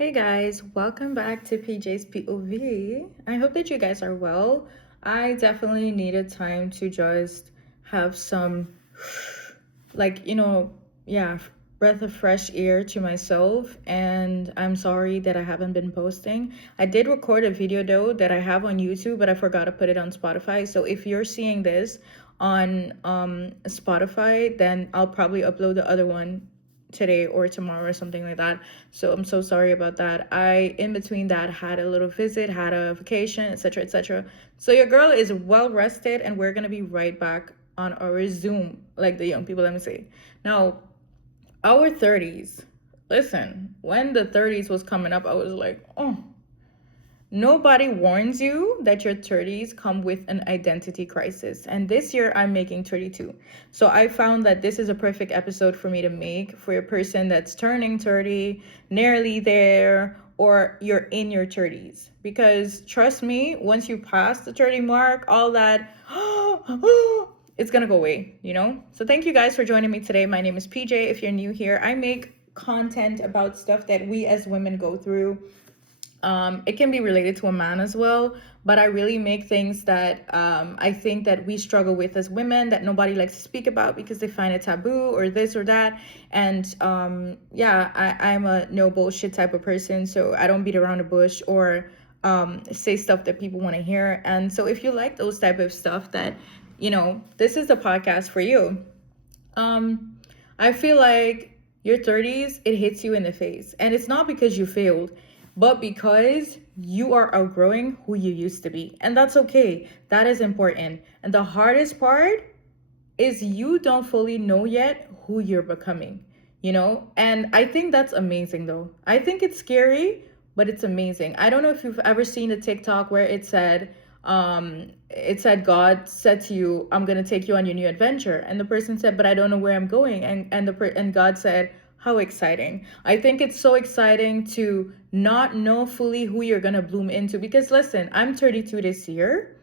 Hey guys, welcome back to PJ's POV. I hope that you guys are well. I definitely needed time to just have some, like, yeah, breath of fresh air to myself. And I'm sorry that I haven't been posting. I did record a video though that I have on YouTube, but I forgot to put it on Spotify. So if you're seeing this on Spotify, then I'll probably upload the other one today or tomorrow or something like that. So I'm so sorry about that. I in between that had a little visit, had a vacation, etc., etc. So your girl is well rested and we're going to be right back on our Zoom, like the young people let me say. Now, our 30s. Listen, when the 30s was coming up, I was like, "Oh, nobody warns you that your 30s come with an identity crisis." And this year I'm making 32. So I found that this is a perfect episode for me to make for a person that's turning 30, nearly there, or you're in your 30s. Because trust me, once you pass the 30 mark, all that, it's gonna go away. So thank you guys for joining me today. My name is PJ. If you're new here, I make content about stuff that we as women go through. It can be related to a man as well, but I really make things that I think that we struggle with as women that nobody likes to speak about because they find it taboo or this or that. And yeah, I'm a no bullshit type of person, so I don't beat around the bush or say stuff that people want to hear. And so if you like those type of stuff, that this is the podcast for you. I feel like your 30s, it hits you in the face, and it's not because you failed, but because you are outgrowing who you used to be. And that's okay. That is important. And the hardest part is you don't fully know yet who you're becoming. And I think that's amazing though. I think it's scary, but it's amazing. I don't know if you've ever seen a TikTok where it said God said to you, "I'm gonna take you on your new adventure," and the person said, "But I don't know where I'm going," and God said, "How exciting." I think it's so exciting to not know fully who you're gonna bloom into, because listen, I'm 32 this year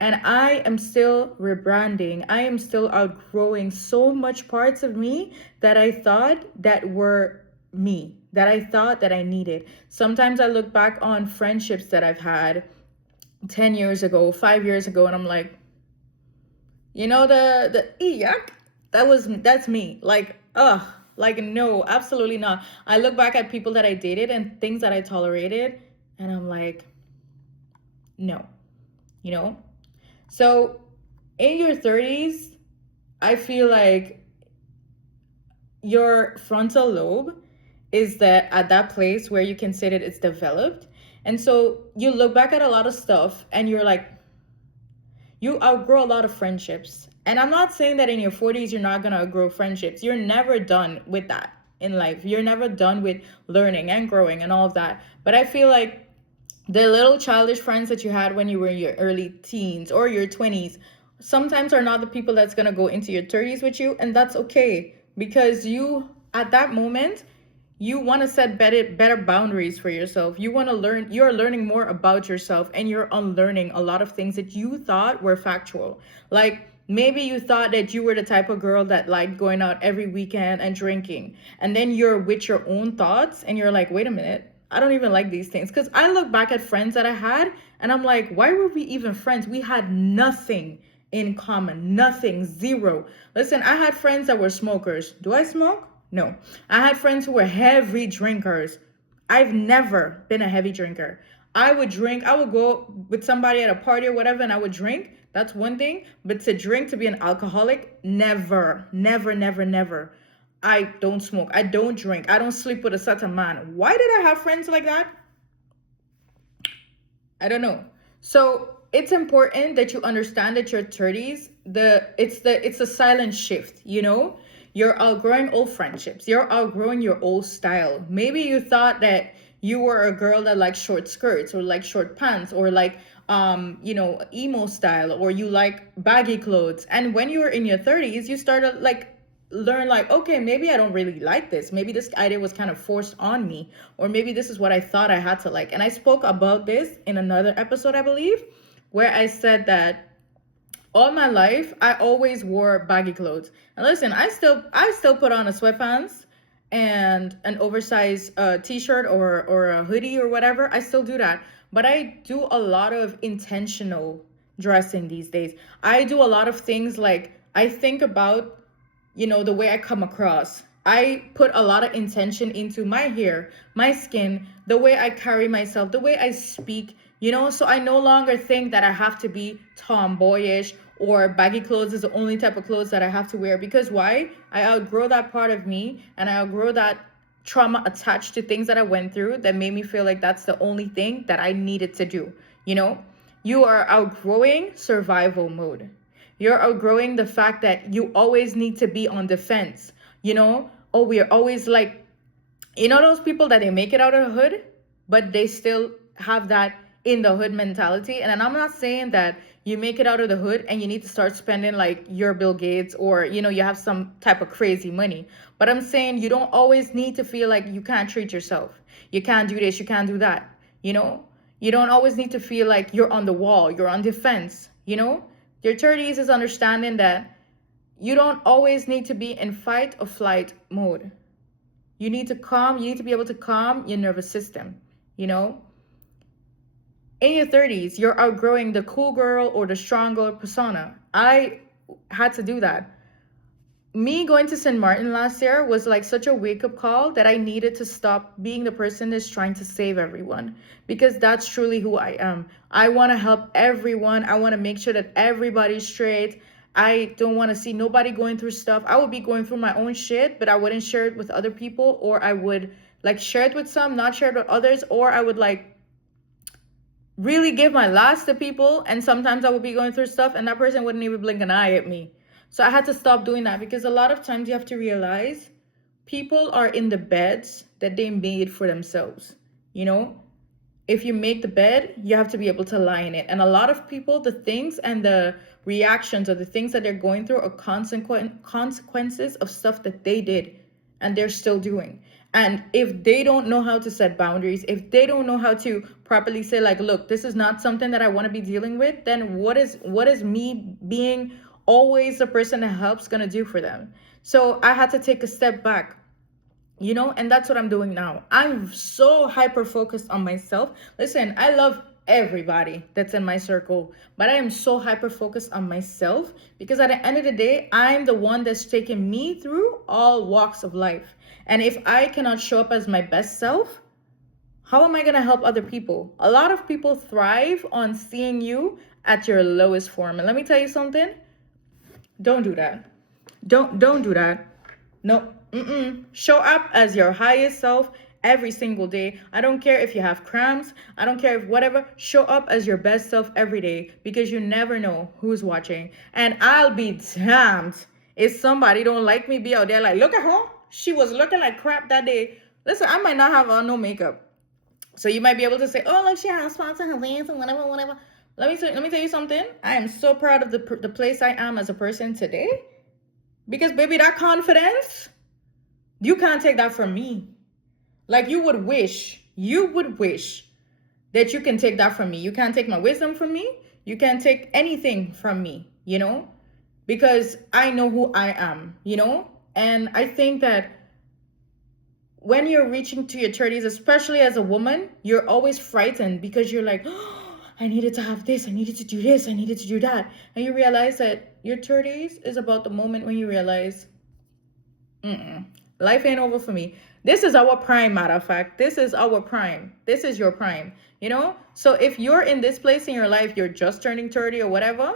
and I am still rebranding. I am still outgrowing so much parts of me that I thought that were me, that I thought that I needed. Sometimes I look back on friendships that I've had 10 years ago, 5 years ago, and I'm like, the yuck, that's me. Like, ugh, like, no, absolutely not. I look back at people that I dated and things that I tolerated, and I'm like, no, you know? So in your 30s, I feel like your frontal lobe is that at that place where you can say that it's developed. And so you look back at a lot of stuff and you're like, you outgrow a lot of friendships. And I'm not saying that in your 40s you're not going to outgrow friendships. You're never done with that in life. You're never done with learning and growing and all of that. But I feel like the little childish friends that you had when you were in your early teens or your 20s sometimes are not the people that's going to go into your 30s with you. And that's okay, because you, at that moment, you want to set better boundaries for yourself. You want to learn, you're learning more about yourself, and you're unlearning a lot of things that you thought were factual. Like, maybe you thought that you were the type of girl that liked going out every weekend and drinking, and then you're with your own thoughts and you're like, wait a minute, I don't even like these things. Because I look back at friends that I had and I'm like, why were we even friends? We had nothing in common, nothing, zero. Listen, I had friends that were smokers. Do I smoke? No. I had friends who were heavy drinkers. I've never been a heavy drinker. I would drink, I would go with somebody at a party or whatever, and I would drink. That's one thing. But to drink, to be an alcoholic, never, never, never, never. I don't smoke. I don't drink. I don't sleep with a certain man. Why did I have friends like that? I don't know. So it's important that you understand that your 30s, it's a silent shift. You're outgrowing old friendships. You're outgrowing your old style. Maybe you thought that you were a girl that liked short skirts or like short pants or like emo style, or you like baggy clothes. And when you were in your 30s, you started like learn like, okay, maybe I don't really like this. Maybe this idea was kind of forced on me, or maybe this is what I thought I had to like. And I spoke about this in another episode, I believe, where I said that all my life I always wore baggy clothes. And listen, I still put on a sweatpants and an oversized t-shirt or a hoodie or whatever, I still do that. But I do a lot of intentional dressing these days. I do a lot of things like I think about, the way I come across. I put a lot of intention into my hair, my skin, the way I carry myself, the way I speak, so I no longer think that I have to be tomboyish or baggy clothes is the only type of clothes that I have to wear. Because why? I outgrow that part of me, and I outgrow that trauma attached to things that I went through that made me feel like that's the only thing that I needed to do. You know, you are outgrowing survival mode. You're outgrowing the fact that you always need to be on defense. Oh, we're always like, those people that they make it out of the hood, but they still have that in the hood mentality. And I'm not saying that you make it out of the hood and you need to start spending like your Bill Gates, or, you have some type of crazy money. But I'm saying you don't always need to feel like you can't treat yourself. You can't do this, you can't do that. You know, you don't always need to feel like you're on the wall, you're on defense. Your 30s is understanding that you don't always need to be in fight or flight mode. You need to be able to calm your nervous system, you know? In your 30s, you're outgrowing the cool girl or the strong girl persona. I had to do that. Me going to St. Martin last year was like such a wake-up call that I needed to stop being the person that's trying to save everyone, because that's truly who I am. I want to help everyone. I want to make sure that everybody's straight. I don't want to see nobody going through stuff. I would be going through my own shit, but I wouldn't share it with other people, or I would like share it with some, not share it with others, or I would like really give my last to people, and sometimes I would be going through stuff and that person wouldn't even blink an eye at me. So I had to stop doing that, because a lot of times you have to realize people are in the beds that they made for themselves. If you make the bed, you have to be able to lie in it. And a lot of people, the things and the reactions or the things that they're going through are consequences of stuff that they did and they're still doing. And if they don't know how to set boundaries, if they don't know how to properly say like, look, this is not something that I want to be dealing with, then what is me being always the person that helps gonna do for them? So I had to take a step back, and that's what I'm doing now. I'm so hyper focused on myself. Listen, I love everybody that's in my circle, but I am so hyper focused on myself, because at the end of the day, I'm the one that's taken me through all walks of life. And if I cannot show up as my best self, how am I going to help other people? A lot of people thrive on seeing you at your lowest form. And let me tell you something. Don't do that. Don't do that. No. Show up as your highest self every single day. I don't care if you have cramps. I don't care if whatever. Show up as your best self every day, because you never know who's watching. And I'll be damned if somebody don't like me, be out there like, look at her. She was looking like crap that day. Listen, I might not have on no makeup. So you might be able to say, oh, look, she has spots on her veins and whatever. Let me tell you something. I am so proud of the place I am as a person today. Because, baby, that confidence, you can't take that from me. Like you would wish that you can take that from me. You can't take my wisdom from me. You can't take anything from me, because I know who I am, And I think that when you're reaching to your 30s, especially as a woman, you're always frightened, because you're like, oh, I needed to have this, I needed to do this, I needed to do that. And you realize that your 30s is about the moment when you realize, life ain't over for me. This is our prime, matter of fact. This is our prime. This is your prime, So if you're in this place in your life, you're just turning 30 or whatever,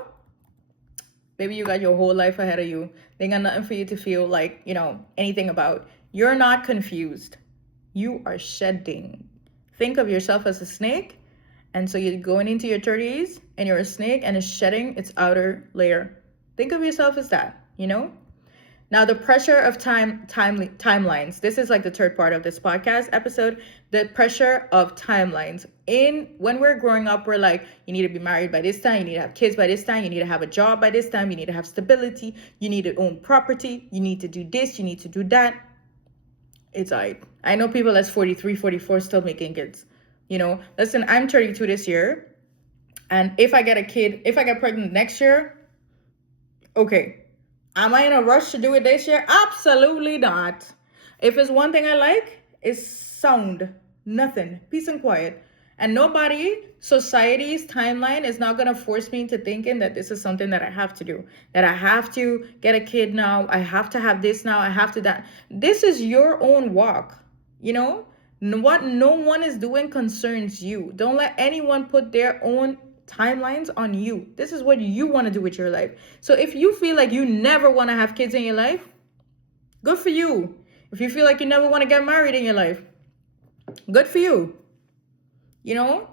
baby, you got your whole life ahead of you. They got nothing for you to feel like, anything about. You're not confused. You are shedding. Think of yourself as a snake. And so you're going into your 30s and you're a snake and it's shedding its outer layer. Think of yourself as that, Now, the pressure of timelines. This is like the third part of this podcast episode. The pressure of timelines. When we're growing up, we're like, you need to be married by this time. You need to have kids by this time. You need to have a job by this time. You need to have stability. You need to own property. You need to do this. You need to do that. It's like, I know people that's 43, 44 still making kids. Listen, I'm 32 this year. And if I get pregnant next year, okay. Am I in a rush to do it this year? Absolutely not. If it's one thing I like, it's sound, nothing, peace and quiet. And nobody, society's timeline is not gonna force me into thinking that this is something that I have to do. That I have to get a kid now, I have to have this now, I have to that. This is your own walk, you know? What no one is doing concerns you. Don't let anyone put their own timelines on you. This is what you want to do with your life. So if you feel like you never want to have kids in your life, good for you. If you feel like you never want to get married in your life, good for you. You know?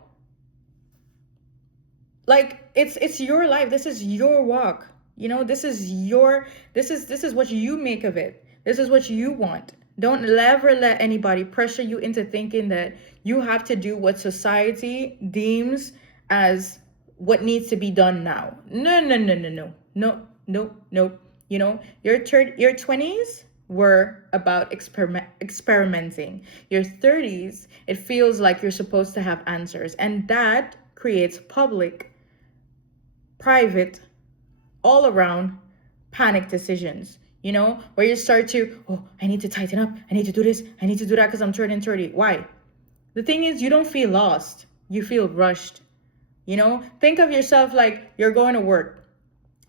Like it's your life. This is your walk. You know, this is what you make of it. This is what you want. Don't ever let anybody pressure you into thinking that you have to do what society deems as what needs to be done now. No, no, no, no, no. No, no, no. You know, your 20s were about experimenting. Your 30s, it feels like you're supposed to have answers, and that creates public, private, all around panic decisions, where you start to, oh, I need to tighten up, I need to do this, I need to do that because I'm turning 30. Why? The thing is, you don't feel lost, you feel rushed. Think of yourself like you're going to work,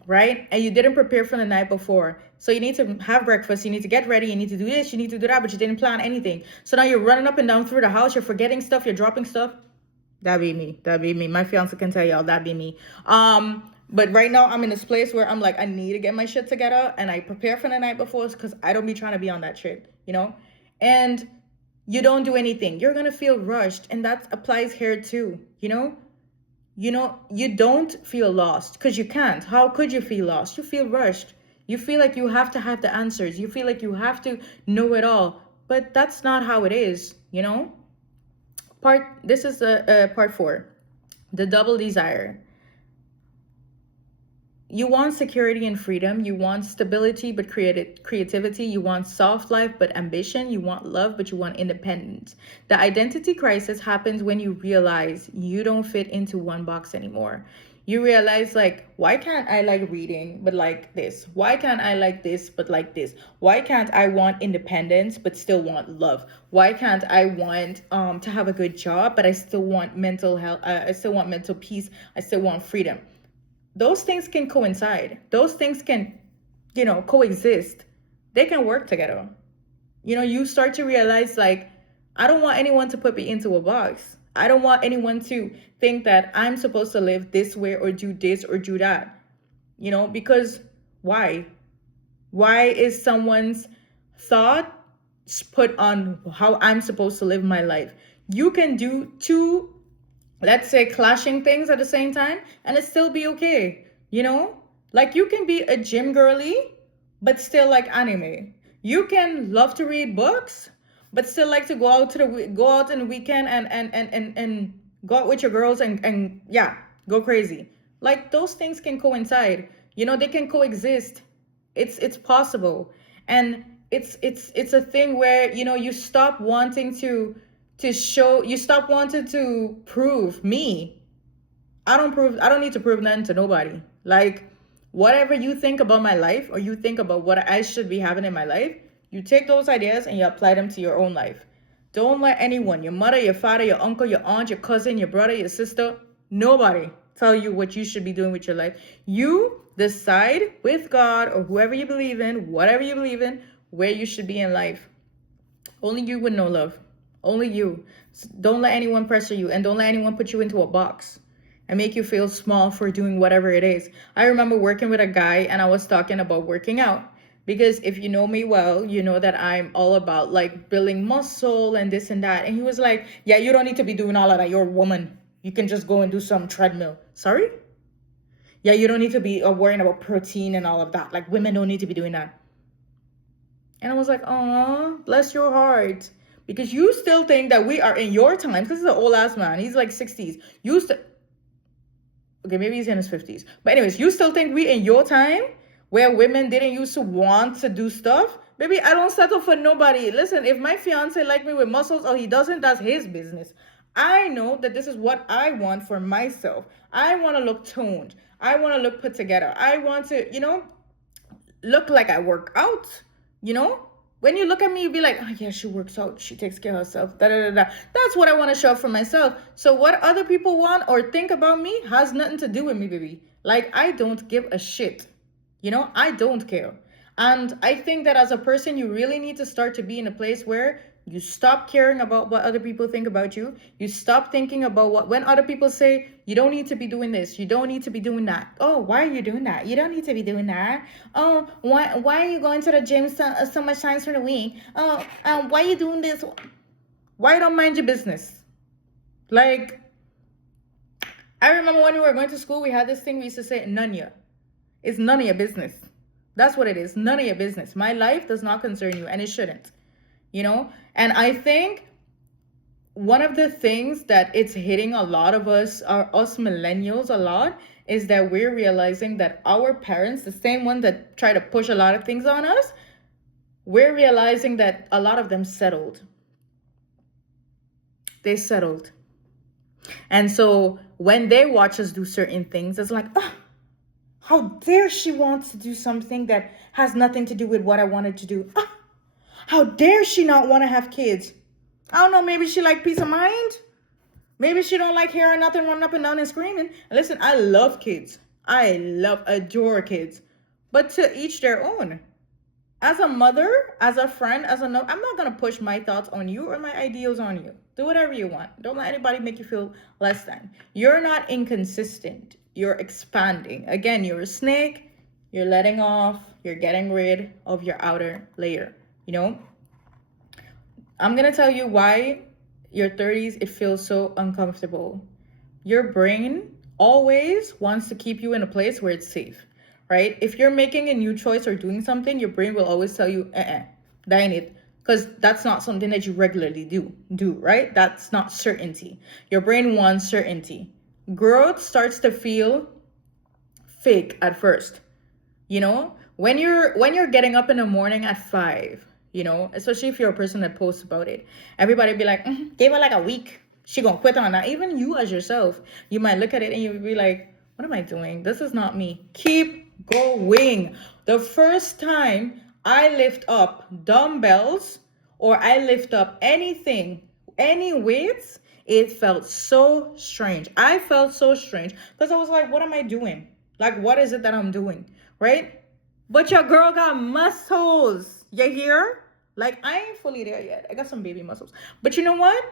right? And you didn't prepare for the night before. So you need to have breakfast, you need to get ready, you need to do this, you need to do that, but you didn't plan anything. So now you're running up and down through the house, you're forgetting stuff, you're dropping stuff. That'd be me. That'd be me. My fiance can tell y'all that'd be me. But right now I'm in this place where I'm like, I need to get my shit together, and I prepare for the night before because I don't be trying to be on that shit. And you don't do anything. You're gonna feel rushed, and that applies here too. You don't feel lost because you can't. How could you feel lost? You feel rushed. You feel like you have to have the answers. You feel like you have to know it all, but that's not how it is. This is part 4, the double desire. You want security and freedom. You want stability but creativity. You want soft life but ambition. You want love but you want independence. The identity crisis happens when you realize you don't fit into one box anymore. You realize, like, why can't I like reading but like this? Why can't I like this but like this? Why can't I want independence but still want love? Why can't I want to have a good job but I still want mental health? I still want mental peace. I still want freedom. Those things can coincide. Those things can, coexist. They can work together. You start to realize, like, I don't want anyone to put me into a box. I don't want anyone to think that I'm supposed to live this way or do this or do that. Because why? Why is someone's thought put on how I'm supposed to live my life? You can do two, let's say, clashing things at the same time and it still be okay. Like, you can be a gym girly but still like anime. You can love to read books but still like to go out in the weekend and go out with your girls and yeah, go crazy. Like, those things can coincide. They can coexist. It's possible. And it's a thing where you stop wanting to show, you stop wanting to prove me. I don't need to prove nothing to nobody. Like, whatever you think about my life or you think about what I should be having in my life, you take those ideas and you apply them to your own life. Don't let anyone, your mother, your father, your uncle, your aunt, your cousin, your brother, your sister, nobody tell you what you should be doing with your life. You decide with God or whoever you believe in, whatever you believe in, where you should be in life. Only you would know, love. Only you. Don't let anyone pressure you, and don't let anyone put you into a box and make you feel small for doing whatever it is. I remember working with a guy and I was talking about working out. Because if you know me well, you know that I'm all about like building muscle and this and that. And he was like, yeah, you don't need to be doing all of that. You're a woman. You can just go and do some treadmill. Sorry? Yeah, you don't need to be worrying about protein and all of that. Like, women don't need to be doing that. And I was like, oh, bless your heart. Because you still think that we are in your time. Because he's an old ass man. He's like 60s. Okay, maybe he's in his 50s. But anyways, you still think we in your time where women didn't used to want to do stuff? Baby, I don't settle for nobody. Listen, if my fiance like me with muscles or he doesn't, that's his business. I know that this is what I want for myself. I want to look toned. I want to look put together. I want to, look like I work out, When you look at me, you be like, oh yeah, she works out, she takes care of herself. Da, da, da, da. That's what I want to show up for myself. So what other people want or think about me has nothing to do with me, baby. Like, I don't give a shit. I don't care. And I think that as a person, you really need to start to be in a place where you stop caring about what other people think about you. You stop thinking about when other people say, you don't need to be doing this, you don't need to be doing that. Oh, why are you doing that? You don't need to be doing that. Oh, why are you going to the gym so much times for the week? Oh, why are you doing this? Why don't mind your business? Like, I remember when we were going to school, we had this thing we used to say, none ya. It's none of your business. That's what it is. None of your business. My life does not concern you, and it shouldn't. And I think one of the things that it's hitting a lot of us millennials a lot is that we're realizing that our parents, the same ones that try to push a lot of things on us, we're realizing that a lot of them settled. They settled. And so when they watch us do certain things, it's like, oh, how dare she want to do something that has nothing to do with what I wanted to do? Ah, how dare she not want to have kids? I don't know, maybe she like peace of mind. Maybe she don't like hearing nothing running up and down and screaming. Listen, I love kids. Adore kids. But to each their own. As a mother, as a friend, I'm not going to push my thoughts on you or my ideals on you. Do whatever you want. Don't let anybody make you feel less than. You're not inconsistent. You're expanding. Again, you're a snake. You're letting off. You're getting rid of your outer layer. I'm going to tell you why your 30s, it feels so uncomfortable. Your brain always wants to keep you in a place where it's safe. Right? If you're making a new choice or doing something, your brain will always tell you, that ain't it. Because that's not something that you regularly do, right? That's not certainty. Your brain wants certainty. Growth starts to feel fake at first. When you're getting up in the morning at 5, especially if you're a person that posts about it, everybody be like, give her like a week. She gonna quit on that. Even you as yourself, you might look at it and you'll be like, what am I doing? This is not me. Keep going. The first time I lift up dumbbells or I lift up anything, any weights, it felt so strange. I felt so strange because I was like, what am I doing? Like, what is it that I'm doing? Right? But your girl got muscles. You hear? Like, I ain't fully there yet. I got some baby muscles. But you know what?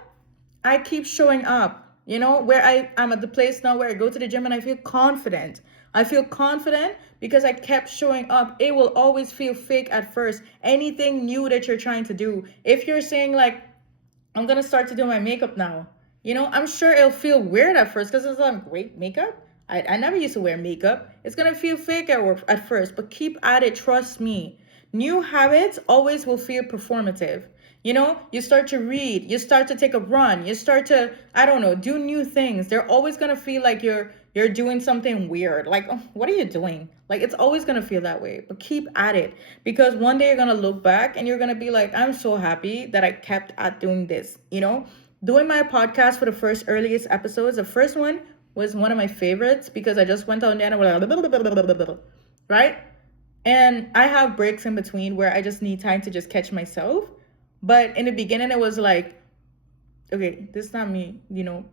I keep showing up. Where I'm at the place now where I go to the gym and I feel confident. I feel confident because I kept showing up. It will always feel fake at first. Anything new that you're trying to do. If you're saying like, I'm going to start to do my makeup now. I'm sure it'll feel weird at first because it's like, great makeup. I never used to wear makeup. It's going to feel fake at first, but keep at it. Trust me. New habits always will feel performative. You start to read, you start to take a run, you start to, I don't know, do new things. They're always going to feel like you're doing something weird. Like, oh, what are you doing? Like, it's always going to feel that way, but keep at it because one day you're going to look back and you're going to be like, I'm so happy that I kept at doing this. Doing my podcast for the first earliest episodes, the first one was one of my favorites because I just went on there and I was like, right? And I have breaks in between where I just need time to just catch myself. But in the beginning, it was like, okay, this is not me, the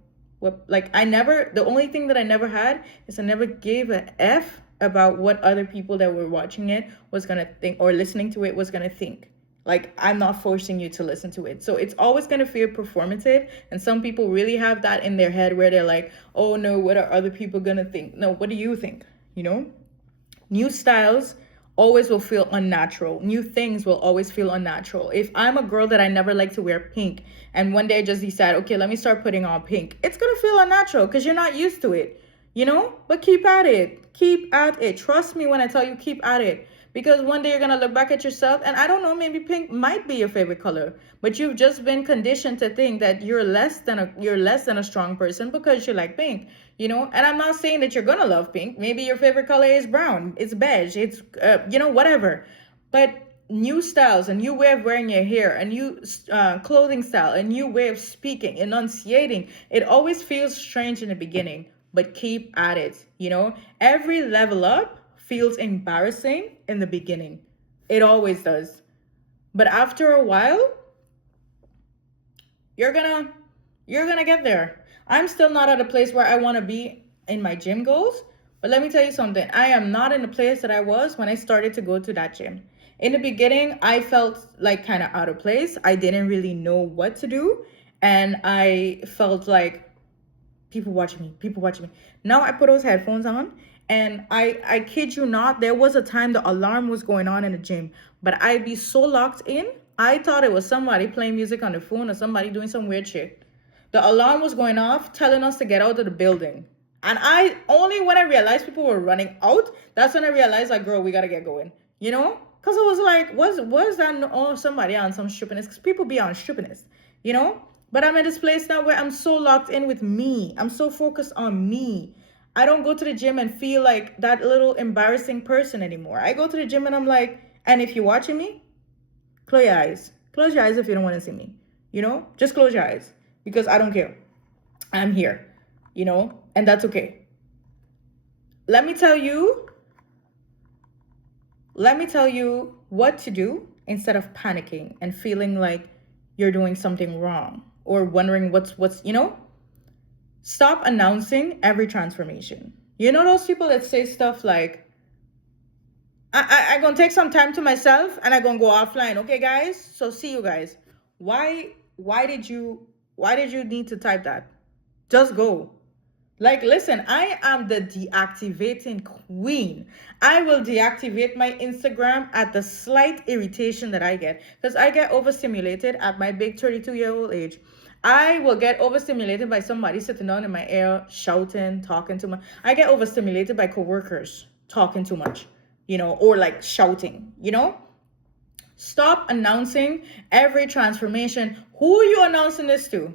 only thing that I never had is I never gave a F about what other people that were watching it was going to think or listening to it was going to think. Like, I'm not forcing you to listen to it. So it's always going to feel performative. And some people really have that in their head where they're like, oh no, what are other people going to think? No, what do you think? New styles always will feel unnatural. New things will always feel unnatural. If I'm a girl that I never like to wear pink and one day I just decide, okay, let me start putting on pink, it's going to feel unnatural because you're not used to it, but keep at it. Keep at it. Trust me when I tell you keep at it. Because one day you're going to look back at yourself and I don't know, maybe pink might be your favorite color, but you've just been conditioned to think that you're less than a strong person because you like pink, and I'm not saying that you're going to love pink. Maybe your favorite color is brown, it's beige, it's, whatever. But new styles, a new way of wearing your hair, a new clothing style, a new way of speaking, enunciating, it always feels strange in the beginning, but keep at it, every level up feels embarrassing in the beginning. It always does. But after a while, you're gonna get there. I'm still not at a place where I want to be in my gym goals, but let me tell you something. I am not in the place that I was when I started to go to that gym. In the beginning, I felt like kind of out of place. I didn't really know what to do, and I felt like people watching me, people watching me. Now I put those headphones on, and I kid you not, there was a time the alarm was going on in the gym, but I'd be so locked in, I thought it was somebody playing music on the phone or somebody doing some weird shit. The alarm was going off telling us to get out of the building, and I only when I realized people were running out, that's when I realized, like, girl, we gotta get going, you know, because it was like, was that, oh, somebody on some stupidness, because people be on stupidness, you know. But I'm in this place now where I'm so locked in with me. I'm so focused on me. I don't go to the gym and feel like that little embarrassing person anymore. I go to the gym and I'm like, and if you're watching me, close your eyes. Close your eyes if you don't want to see me. You know, just close your eyes because I don't care. I'm here, you know, and that's okay. Let me tell you what to do instead of panicking and feeling like you're doing something wrong or wondering what's you know. Stop announcing every transformation. You know those people that say stuff like, I gonna take some time to myself and I gonna go offline. Okay, guys. So see you guys. Why did you need to type that? Just go. Like, listen, I am the deactivating queen. I will deactivate my Instagram at the slight irritation that I get, because I get overstimulated at my big 32-year-old age. I will get overstimulated by somebody sitting down in my ear, shouting, talking too much. I get overstimulated by coworkers talking too much, you know, or like shouting, you know? Stop announcing every transformation. Who are you announcing this to?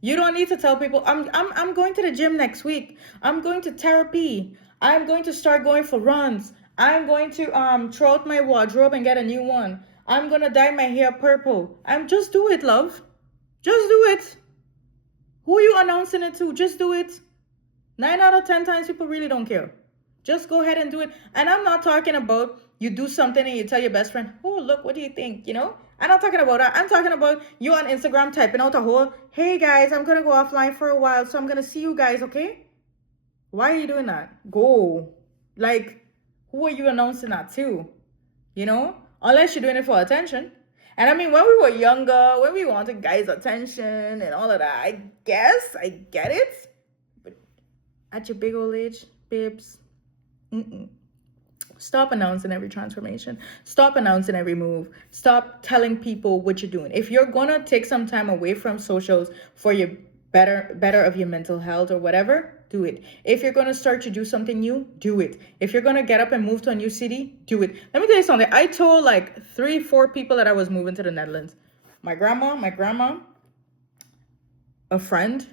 You don't need to tell people, I'm going to the gym next week. I'm going to therapy. I'm going to start going for runs. I'm going to throw out my wardrobe and get a new one. I'm going to dye my hair purple. Just do it, love. Just do it. Who are you announcing it to? Just do it. 9 out of 10 times people really don't care. Just go ahead and do it. And I'm not talking about you do something and you tell your best friend, oh, look, what do you think? You know? I'm not talking about that. I'm talking about you on Instagram typing out a whole, hey guys, I'm going to go offline for a while, so I'm going to see you guys, okay? Why are you doing that? Go. Like, who are you announcing that to? You know? Unless you're doing it for attention. And I mean, when we were younger, when we wanted guys' attention and all of that, I guess, I get it. But at your big old age, babes, stop announcing every transformation. Stop announcing every move. Stop telling people what you're doing. If you're gonna take some time away from socials for your better of your mental health or whatever, do it. If you're gonna start to do something new, do it. If you're gonna get up and move to a new city, do it. Let me tell you something. I told like 3-4 people that I was moving to the Netherlands. My grandma, a friend.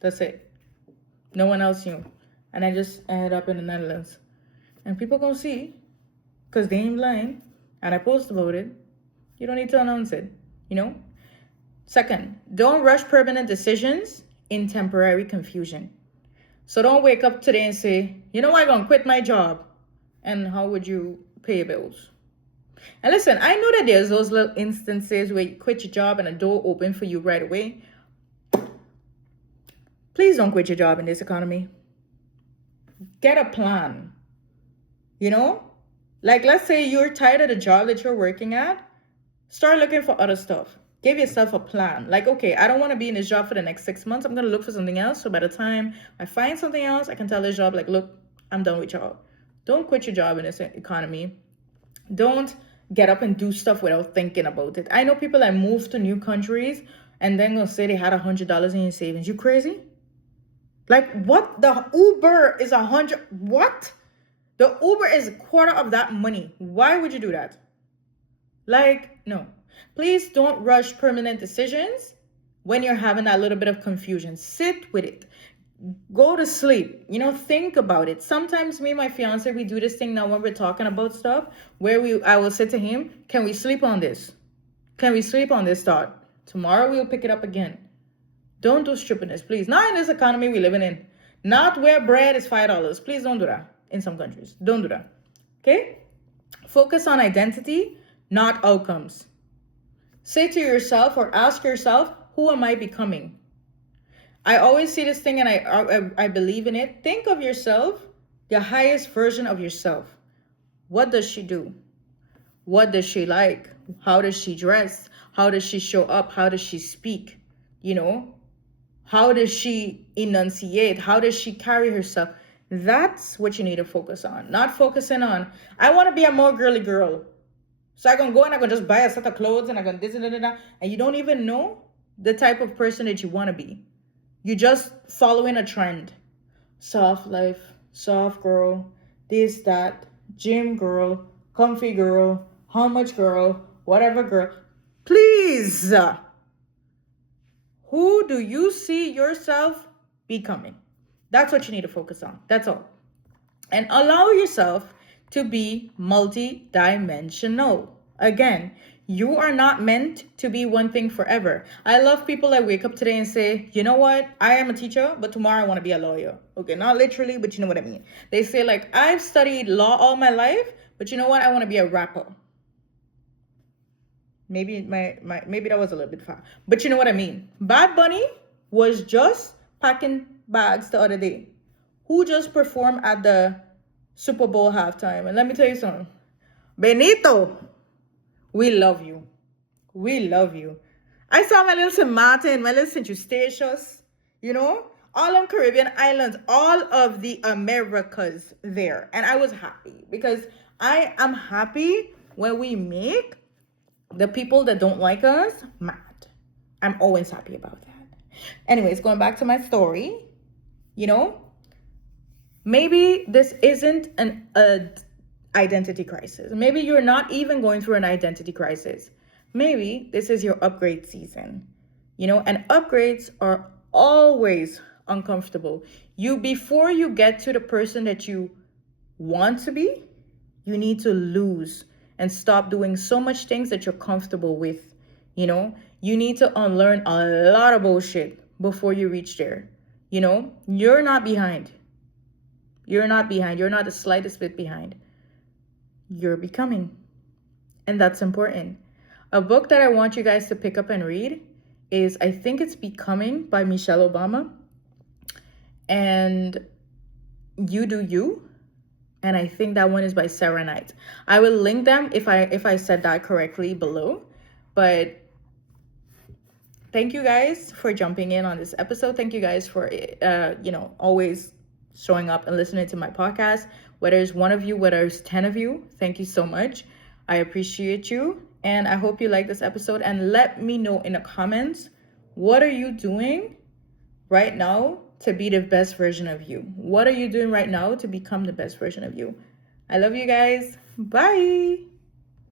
That's it. No one else knew. And I just ended up in the Netherlands. And people gonna see, because they ain't lying. And I post about it. You don't need to announce it, you know? Second, don't rush permanent decisions in temporary confusion. So don't wake up today and say, you know what, I'm gonna quit my job. And how would you pay your bills? And listen, I know that there's those little instances where you quit your job and a door open for you right away. Please don't quit your job in this economy. Get a plan, you know? Like, let's say you're tired of the job that you're working at. Start looking for other stuff. Give yourself a plan. Like, okay, I don't want to be in this job for the next 6 months. I'm going to look for something else. So by the time I find something else, I can tell this job, like, look, I'm done with y'all. Don't quit your job in this economy. Don't get up and do stuff without thinking about it. I know people that move to new countries and then gonna say they had $100 in your savings. You crazy? Like, what? The Uber is 100. What? The Uber is a quarter of that money. Why would you do that? Like, no. Please don't rush permanent decisions when you're having that little bit of confusion. Sit with it. Go to sleep. You know, think about it. Sometimes me and my fiance, we do this thing now when we're talking about stuff where I will say to him, can we sleep on this? Can we sleep on this thought? Tomorrow we'll pick it up again. Don't do stupidness, please. Not in this economy we're living in. Not where bread is $5. Please don't do that in some countries. Don't do that. Okay? Focus on identity not outcomes. Say to yourself or ask yourself, who am I becoming? I always see this thing and I believe in it. Think of yourself, the highest version of yourself. What does she do? What does she like? How does she dress? How does she show up? How does she speak? You know, how does she enunciate? How does she carry herself? That's what you need to focus on. Not focusing on, I want to be a more girly girl. So I can go and I can just buy a set of clothes and I can this and that. And you don't even know the type of person that you want to be. You're just following a trend. Soft life, soft girl, this, that, gym girl, comfy girl, how much girl, whatever girl. Please, who do you see yourself becoming? That's what you need to focus on. That's all. And allow yourself to be multi-dimensional. Again, you are not meant to be one thing forever. I love people that wake up today and say, you know what? I am a teacher, but tomorrow I want to be a lawyer. Okay, not literally, but you know what I mean. They say like, I've studied law all my life, but you know what? I want to be a rapper. Maybe maybe that was a little bit far, but you know what I mean. Bad Bunny was just packing bags the other day. Who just performed at the Super Bowl halftime? And let me tell you something, Benito, we love you. We love you. I saw my little St. Martin, my little St. Eustatius, you know, all on Caribbean islands, all of the Americas there. And I was happy because I am happy when we make the people that don't like us mad. I'm always happy about that. Anyways, going back to my story, you know, maybe this isn't an identity crisis. Maybe you're not even going through an identity crisis. Maybe this is your upgrade season. You know, and upgrades are always uncomfortable. Before you get to the person that you want to be, you need to lose and stop doing so much things that you're comfortable with. You know, you need to unlearn a lot of bullshit before you reach there. You know, you're not behind. You're not behind. You're not the slightest bit behind. You're becoming. And that's important. A book that I want you guys to pick up and read is, I think it's Becoming by Michelle Obama. And You Do You. And I think that one is by Sarah Knight. I will link them if I said that correctly below. But thank you guys for jumping in on this episode. Thank you guys for always showing up and listening to my podcast. Whether it's one of you, whether it's 10 of you, thank you so much. I appreciate you. And I hope you like this episode. And let me know in the comments, what are you doing right now to be the best version of you? What are you doing right now to become the best version of you? I love you guys. Bye.